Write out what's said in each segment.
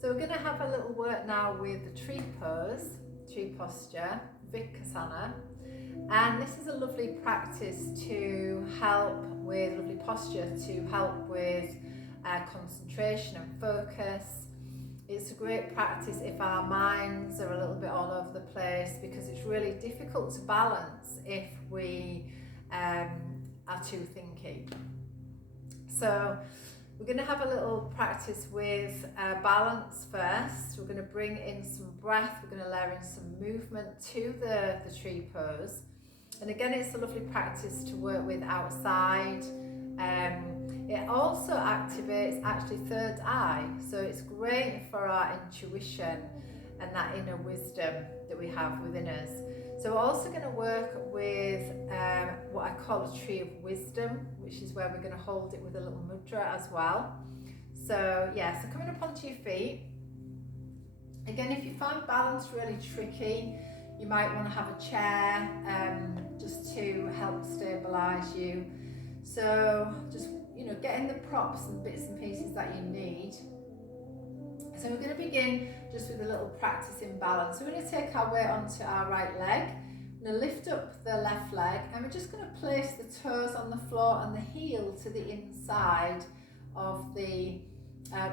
So we're going to have a little work now with the tree pose, tree posture, Vikasana. And this is a lovely practice to help with, lovely posture to help with concentration and focus. It's a great practice if our minds are a little bit all over the place, because it's really difficult to balance if we are too thinky. So we're going to have a little practice with balance first. We're going to bring in some breath, we're going to layer in some movement to the tree pose. And again, it's a lovely practice to work with outside. It also activates actually third eye, so it's great for our intuition and that inner wisdom that we have within us. So we're also going to work with what I call a tree of wisdom, which is where we're going to hold it with a little mudra as well. So yeah, so coming up onto your feet. Again, if you find balance really tricky, you might want to have a chair just to help stabilize you. So just, getting the props and bits and pieces that you need. So we're going to begin just with a little practice in balance. So we're going to take our weight onto our right leg. We're going to lift up the left leg, and we're just going to place the toes on the floor and the heel to the inside of the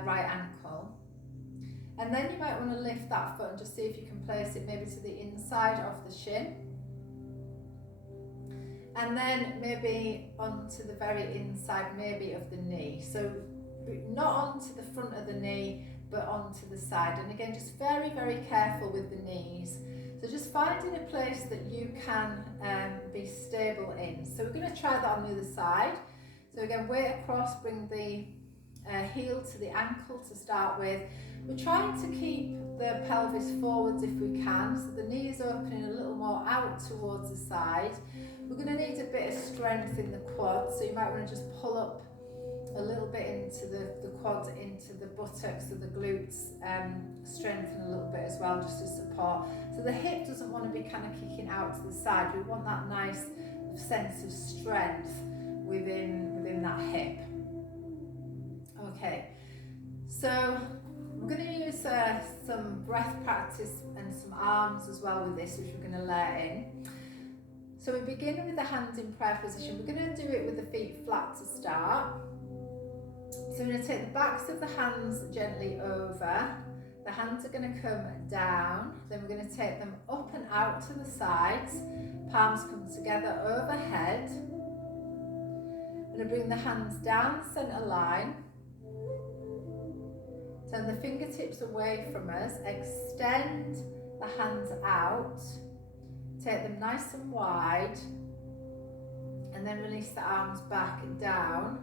right ankle. And then you might want to lift that foot and just see if you can place it maybe to the inside of the shin. And then maybe onto the very inside, maybe of the knee. So not onto the front of the knee, but onto the side. And again, just very, very careful with the knees. So just finding a place that you can be stable in. So we're going to try that on the other side. So again, weight across, bring the heel to the ankle to start with. We're trying to keep the pelvis forwards if we can, so the knees opening a little more out towards the side. We're going to need a bit of strength in the quads, so you might want to just pull up a little bit into the quads, into the buttocks, so the glutes strengthen a little bit as well, just to support. So the hip doesn't want to be kind of kicking out to the side. We want that nice sense of strength within that hip. Okay, so we're going to use some breath practice and some arms as well with this, which we're going to layer in. So we begin with the hands in prayer position. We're going to do it with the feet flat to start. So we're going to take the backs of the hands gently over. The hands are going to come down. Then we're going to take them up and out to the sides. Palms come together overhead. We're going to bring the hands down the centre line. Turn the fingertips away from us. Extend the hands out. Take them nice and wide. And then release the arms back and down.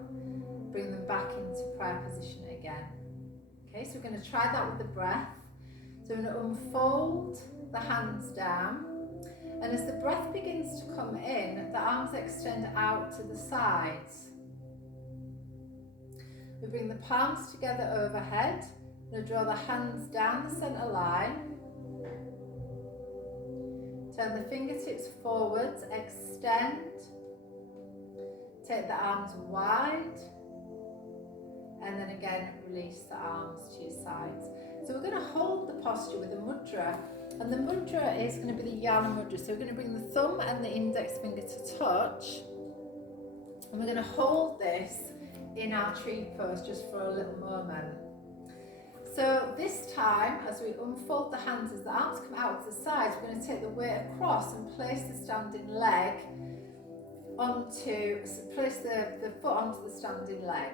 Bring them back into prayer position again. Okay, so we're going to try that with the breath. So we're going to unfold the hands down. And as the breath begins to come in, the arms extend out to the sides. We bring the palms together overhead. We're going to draw the hands down the centre line. Turn the fingertips forwards, extend. Take the arms wide. And then again, release the arms to your sides. So we're going to hold the posture with a mudra. And the mudra is going to be the Yana mudra. So we're going to bring the thumb and the index finger to touch. And we're going to hold this in our tree pose just for a little moment. So this time, as we unfold the hands, as the arms come out to the sides, we're going to take the weight across and place the standing leg place the foot onto the standing leg.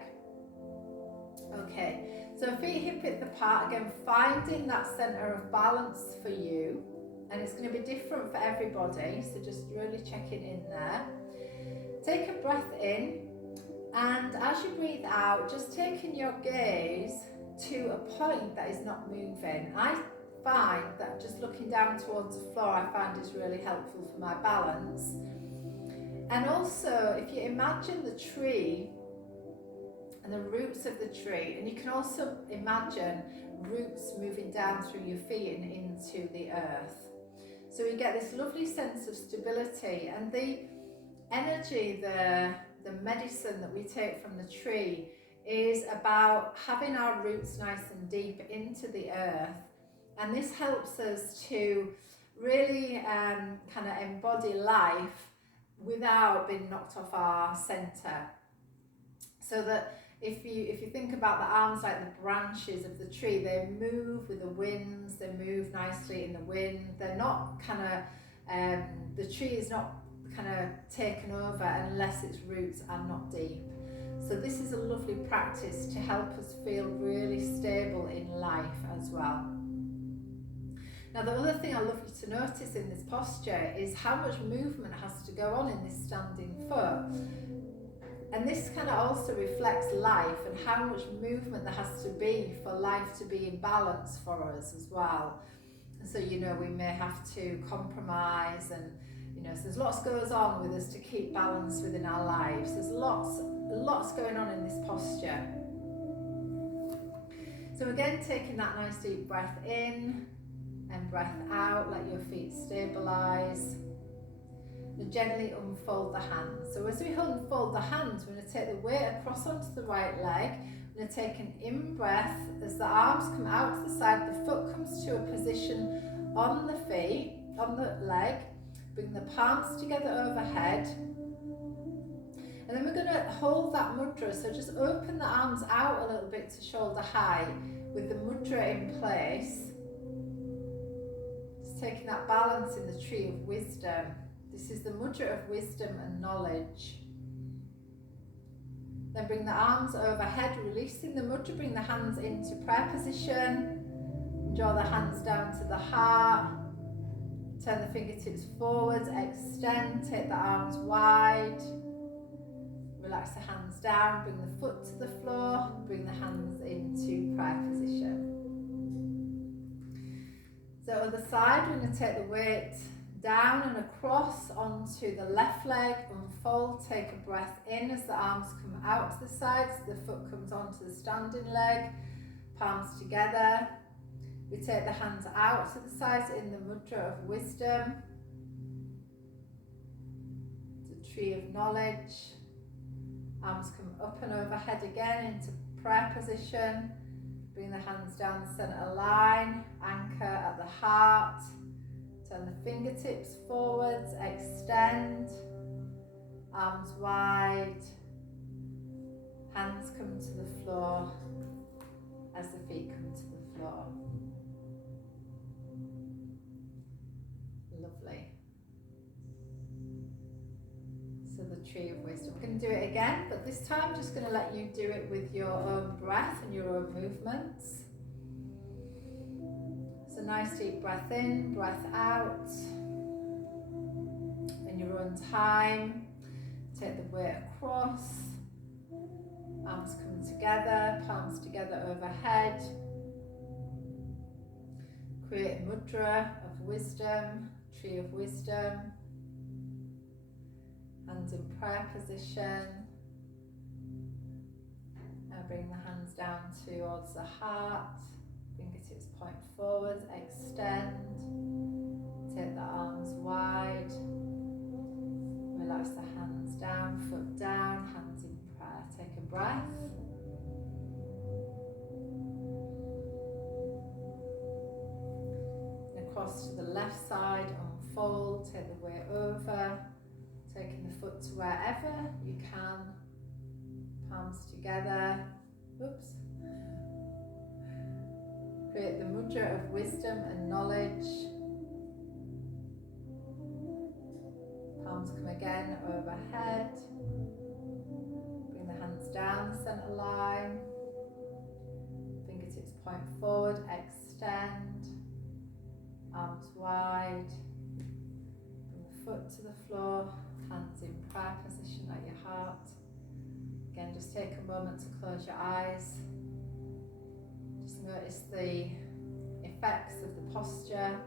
Okay, so feet hip width apart, again finding that centre of balance for you, and it's going to be different for everybody, so just really checking in there. Take a breath in, and as you breathe out, just taking your gaze to a point that is not moving. I find that just looking down towards the floor I find is really helpful for my balance. And also, if you imagine the tree and the roots of the tree, and you can also imagine roots moving down through your feet and into the earth. So we get this lovely sense of stability, and the energy, the medicine that we take from the tree is about having our roots nice and deep into the earth, and this helps us to really kind of embody life without being knocked off our center. So that if you think about the arms like the branches of the tree, they move with the winds, they move nicely in the wind. They're not kind of, the tree is not kind of taken over unless its roots are not deep. So this is a lovely practice to help us feel really stable in life as well. Now the other thing I love you to notice in this posture is how much movement has to go on in this standing foot. And this kind of also reflects life and how much movement there has to be for life to be in balance for us as well. And so, you know, we may have to compromise, and, you know, so there's lots goes on with us to keep balance within our lives. There's lots going on in this posture. So again, taking that nice deep breath in and breath out, let your feet stabilize. And gently unfold the hands. So as we unfold the hands, we're going to take the weight across onto the right leg. We're going to take an in-breath as the arms come out to the side, the foot comes to a position on the feet, on the leg. Bring the palms together overhead. And then we're going to hold that mudra, so just open the arms out a little bit to shoulder height with the mudra in place. Just taking that balance in the tree of wisdom. This is the mudra of wisdom and knowledge. Then bring the arms overhead, releasing the mudra, bring the hands into prayer position. Draw the hands down to the heart. Turn the fingertips forwards, extend, take the arms wide. Relax the hands down, bring the foot to the floor, bring the hands into prayer position. So other side, we're going to take the weight down and across onto the left leg, unfold, take a breath in as the arms come out to the sides, the foot comes onto the standing leg, palms together. We take the hands out to the sides in the mudra of wisdom, the tree of knowledge. Arms come up and overhead again into prayer position. Bring the hands down the center line, anchor at the heart. Turn the fingertips forwards, extend, arms wide, hands come to the floor as the feet come to the floor. Lovely. So the tree of wisdom. We're going to do it again, but this time I'm just going to let you do it with your own breath and your own movements. So nice deep breath in, breath out. In your own time, take the weight across. Arms come together, palms together overhead. Create a mudra of wisdom, tree of wisdom. Hands in prayer position. Now bring the hands down towards the heart. Fingertips point forwards, extend. Take the arms wide. Relax the hands down, foot down, hands in prayer. Take a breath. And across to the left side, unfold, take the weight over. Taking the foot to wherever you can. Palms together. Oops. Create the mudra of wisdom and knowledge. Palms come again overhead. Bring the hands down the center line. Fingertips point forward, extend. Arms wide. Bring the foot to the floor. Hands in prayer position at your heart. Again, just take a moment to close your eyes. Just notice the effects of the posture.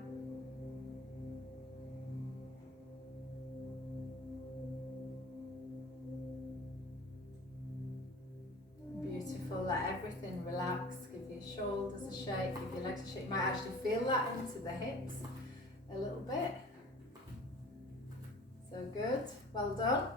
Beautiful, let everything relax. Give your shoulders a shake, give your legs a shake. You might actually feel that into the hips a little bit. So good, well done.